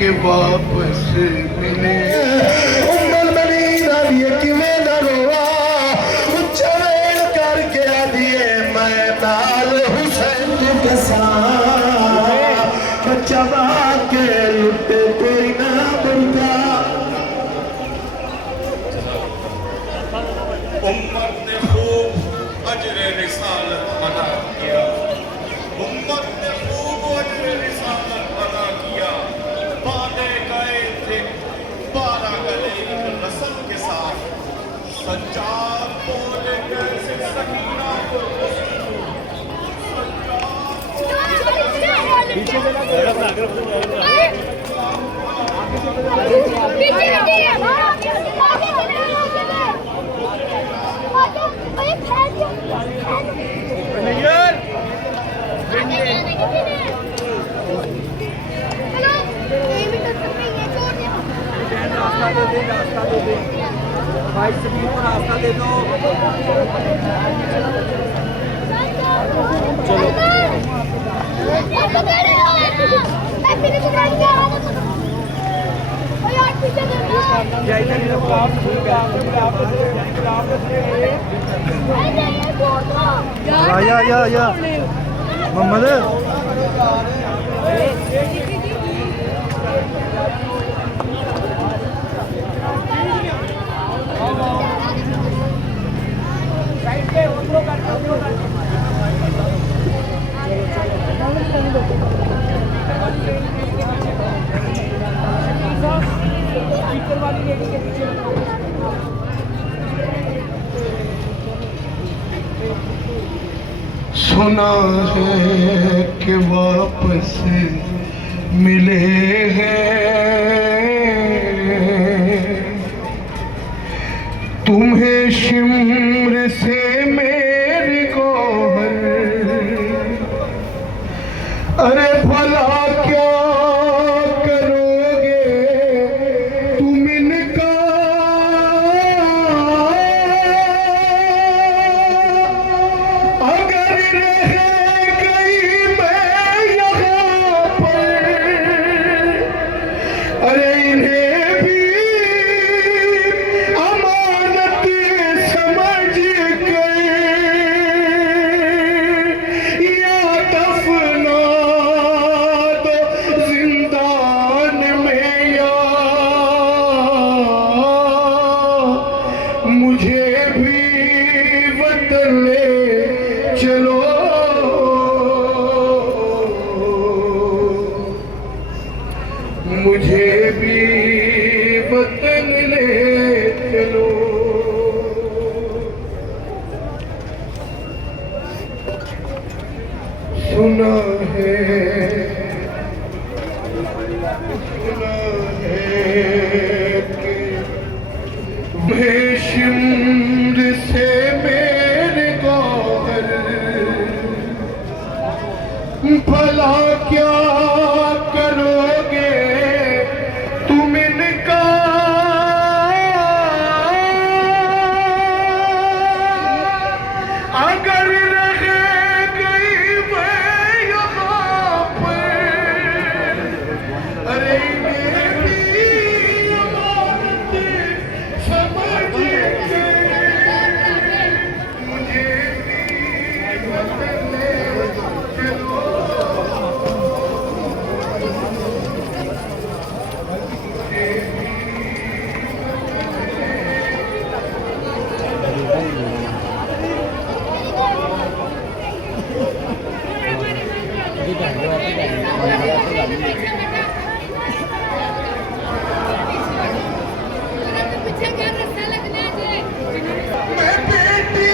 कि वापस मिले। उम्मल मदीना दिए किवें दा रोआ उच्चा वेल करके आदिए मैं नाल हुसैन के साथ बच्चा के लुटे कोई ना बनता। उम्मत ने खूब अजरे रिसालत अदा किया, उम्मत ने खूब अजरे रिसालत अदा किया। बांधे गए थे 12 गले एक रस्म के साथ, सज्जाद बोले कैसे सकीना को भाई सभी को रास्ता दे दो। या मोहम्मद सुना है कि वापस मिले हैं तुम्हें शिम्र से मेरे गौहर। अरे भला क्या करोगे तुम इनका, अगर रह गई मैं यहाँ पर। अरे इन्हें भी अमानत समझ गए, या दफना दो जिंदान में, या मुझे भी वतन ले चलो। मुझे भी वतन ले चलो। सुना है कि मैं शिम्र से मेरे गौहर। भला क्या करोगे तुम इनका, अगर रह गई मैं यहाँ पर। अरे इन्हें भी अमानत समझ के, मुझे भी वतन ले चलो। मैं बेटी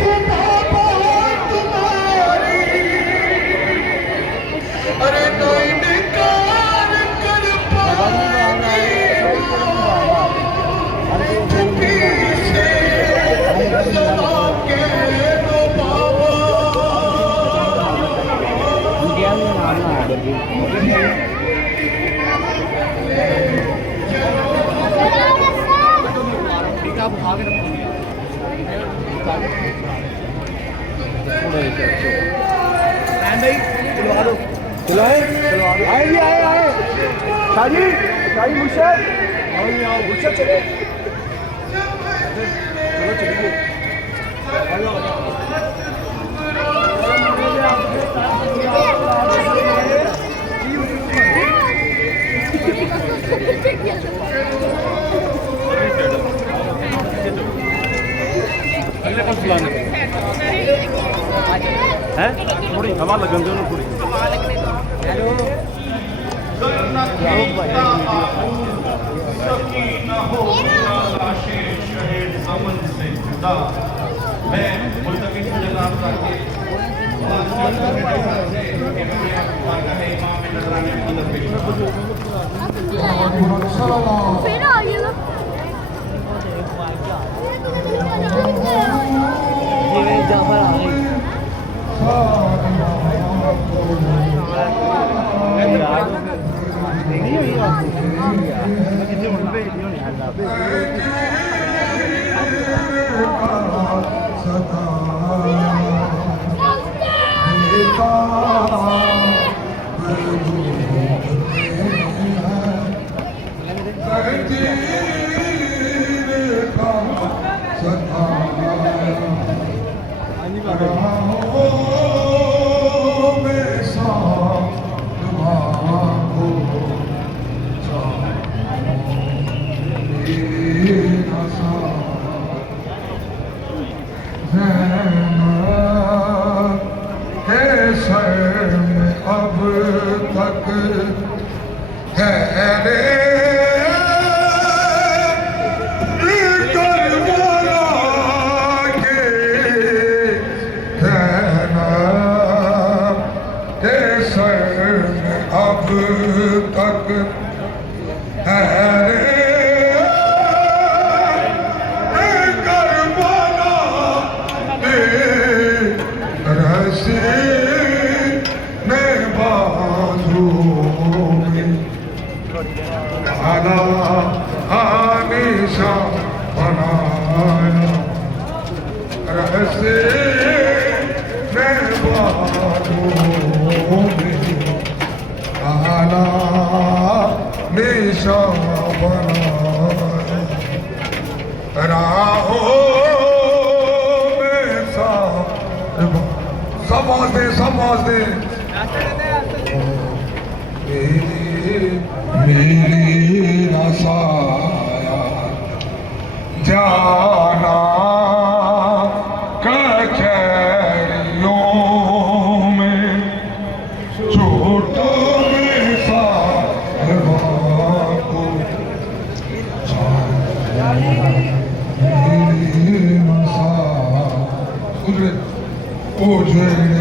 हूँ बाबा तुम्हारी, अरे न इनकार कर पाएंगे छुट्टी से सदा के दो बाबा। चलाए आए जी आए शाही शाही मुर्शद आओ मुर्शद चले चलो चलिए अगले पास बुलाने हैं थोड़ी हवा लगन दो ना थोड़ी सकीना हो लाशें शहीद अमन से जुदा मैं मुल्तकी जनाब करके फिर आ गया ना ये जाफर आ गई नहीं हुई कितने उन पे वीडियो नहीं आता अब तक है रे करवाना के कहना के सर में अब तक है रे करवाना के रसी हमेशा बनाया रहसे मैं बातों में आला हमेशा बनाया राहों में समाज दे मेरी नसाया जाना कचहरियों में छोटों में साहबा को मेरी नसाया उजड़े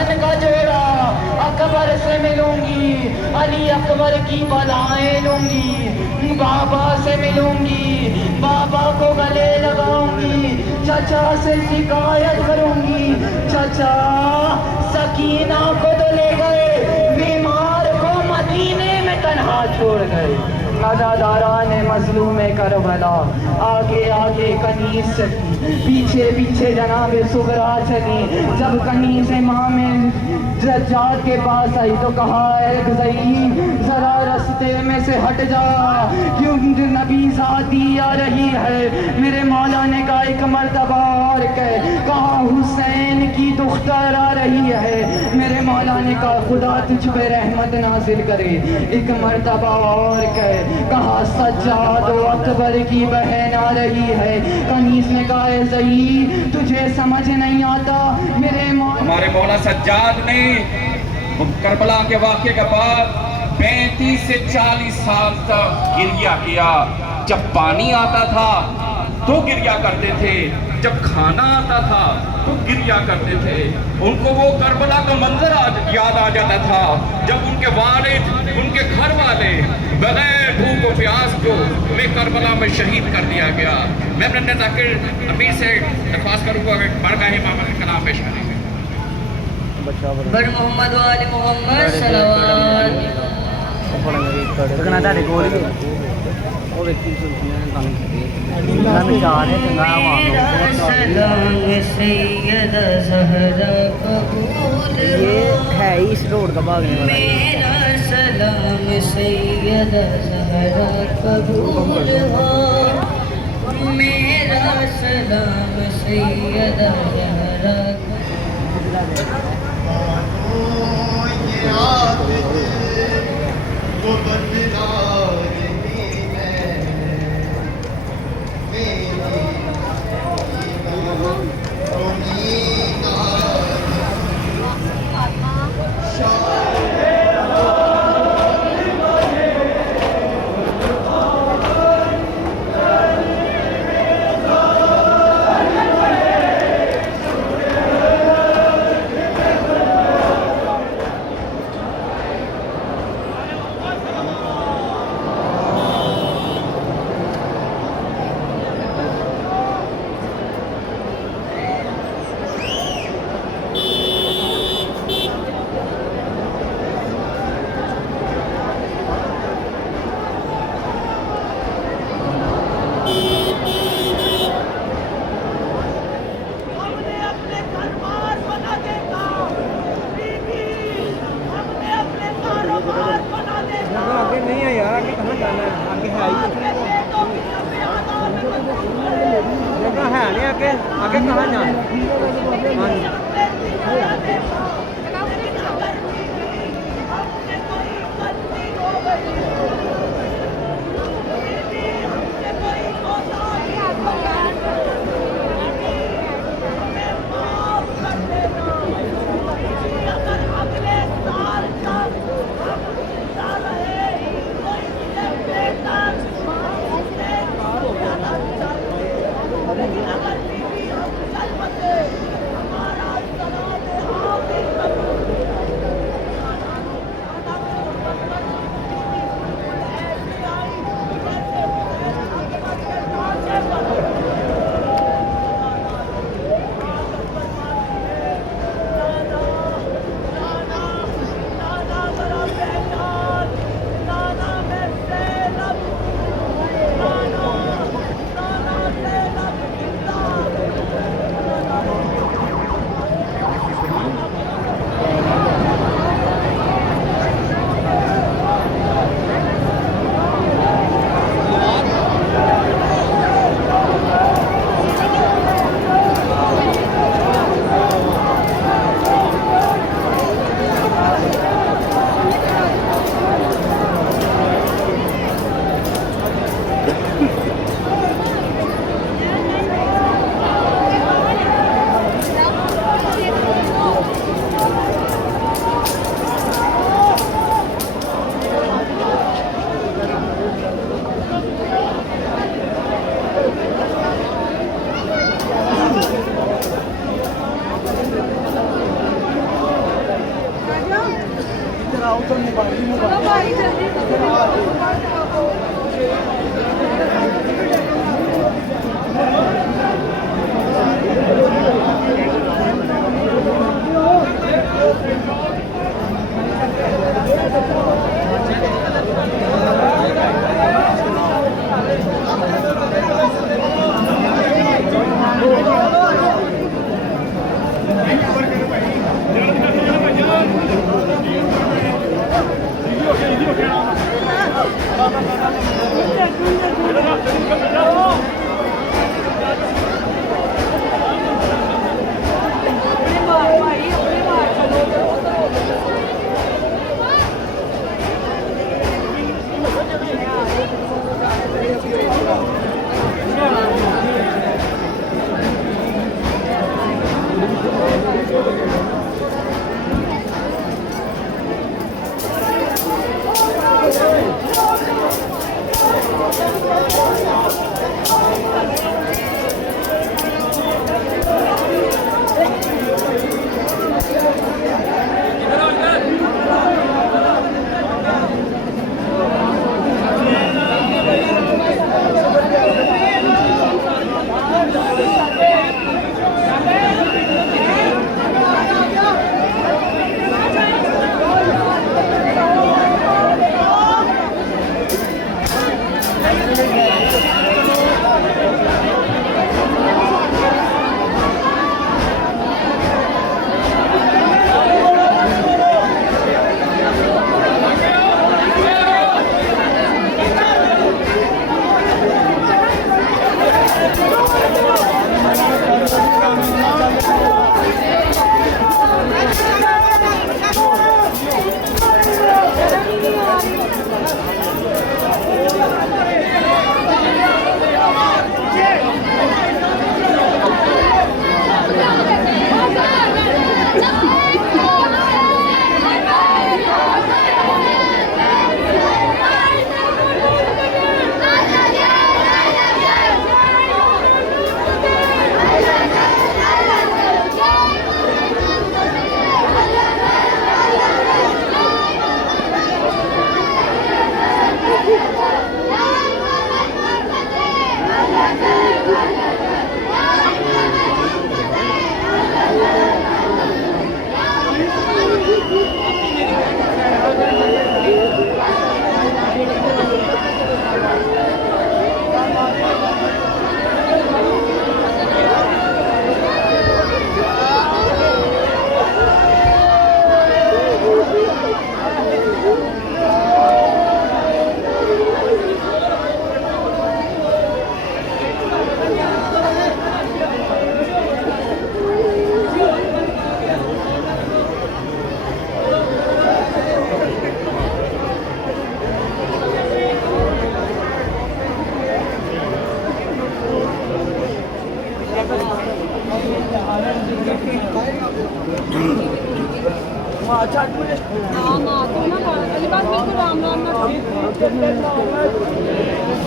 धन का जोड़ा अकबर से मिलूंगी, अली अकबर की बलाएं लूंगी, बाबा से मिलूंगी, बाबा को गले लगाऊंगी, चाचा से शिकायत करूंगी, चाचा सकीना को तो ले गए, बीमार को मदीने में तन्हा छोड़ गए। अदादारान मजलूम करबला, आगे आगे कनीज चली, पीछे पीछे जनाब सुगरा चली। जब कनीज इमाम जज्जाद के पास आई तो कहा, ज़ईद जरा रास्ते में से हट जा, क्यों नबी ज़ाती आ रही है। मेरे मौला ने कहा एक मर्तबा और कहा, हुसैन की दुख्तर आ रही है। मेरे मौला ने कहा खुदा तुझ पे रहमत नाजिल करे। एक मर्तबा और कहा, सज्जाद अकबर की बहन आ रही है। कनीस ने कहा, ज़ईद तुझे समझ नहीं आता, हमारे मौला सज्जाद ने करबला के वाक़े के बाद 35 से 40 साल तक गिरिया किया। जब पानी आता था तो गिरिया करते थे, जब खाना आता था तो गिरिया करते थे। उनको वो करबला का मंजर याद आ जाता था, जब उनके वालिद, उनके घर वाले बगैर भूख और प्यास को में करबला में शहीद कर दिया गया। मैं अपने ज़ाकिर अमीर से दरख्वास्त करूँगा कि बरगाह इमाम का कलाम पेश करेंगे। बर मोहम्मद वाले मोहम्मद सल्लल्लाहु कहना तारे कोल ही ਉਹ व्यक्ति ये है इस रोड का भागने वाला। मेरा सलाम सैयदा ज़हरा कबूल हो, मेरा सलाम सैयदा ज़हरा आगे नहीं है यार, आगे कहाँ जाना है? आगे है ही जगह है नहीं, आगे आगे कहाँ जाना है?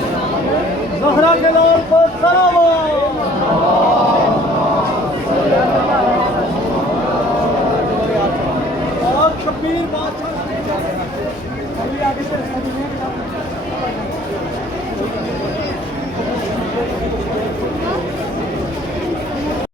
ज़हरा के लाल पर सलाम। और शब्बीर बादशाह